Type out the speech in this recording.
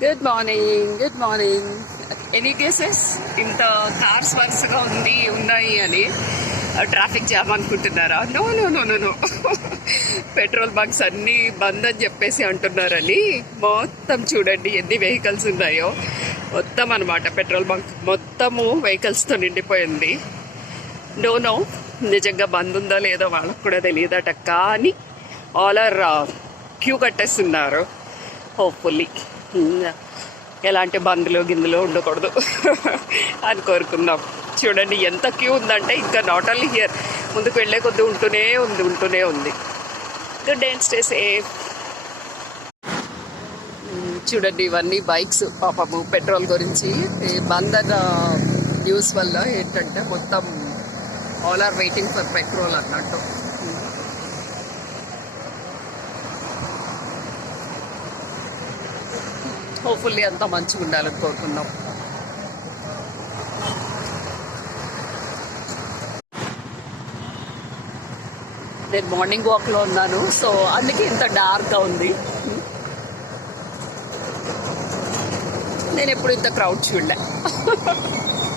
Good morning, good morning. Any cases ఇంత cars వరుసగా ఉన్నాయి అని ట్రాఫిక్ జామ్ అనుకుంటున్నారా? No no no no no. Petrol bunks అన్నీ బంద్ అని చెప్పేసి అంటున్నారని మొత్తం చూడండి ఎన్ని వెహికల్స్ ఉన్నాయో. మొత్తం అనమాట పెట్రోల్ బంక్ మొత్తము వెహికల్స్తో నిండిపోయింది. నో నో, నిజంగా బంద్ ఉందో లేదో వాళ్ళకు కూడా తెలియదట, కానీ ఆల్ ఆర్ క్యూ కట్టేస్తున్నారు. హోప్ఫుల్లీ ఎలాంటి బందులు గిందులు ఉండకూడదు అని కోరుకుందాం. చూడండి ఎంత క్యూ ఉందంటే, ఇంకా నాట్ ఓన్లీ హియర్, ముందుకు వెళ్ళే కొద్ది ఉంటూనే ఉంది. Good day and stay safe. చూడండి ఇవన్నీ బైక్స్, పాపము పెట్రోల్ గురించి బంద్ అన్న న్యూస్ వల్ల ఏంటంటే మొత్తం all are waiting for petrol అన్నట్టు. హోప్ఫుల్లీ అంతా మంచిగా ఉండాలని కోరుకున్నాం. నేను మార్నింగ్ వాక్లో ఉన్నాను, సో అందుకే ఇంత డార్క్గా ఉంది. నేను ఎప్పుడు ఇంత క్రౌడ్ చూడలే.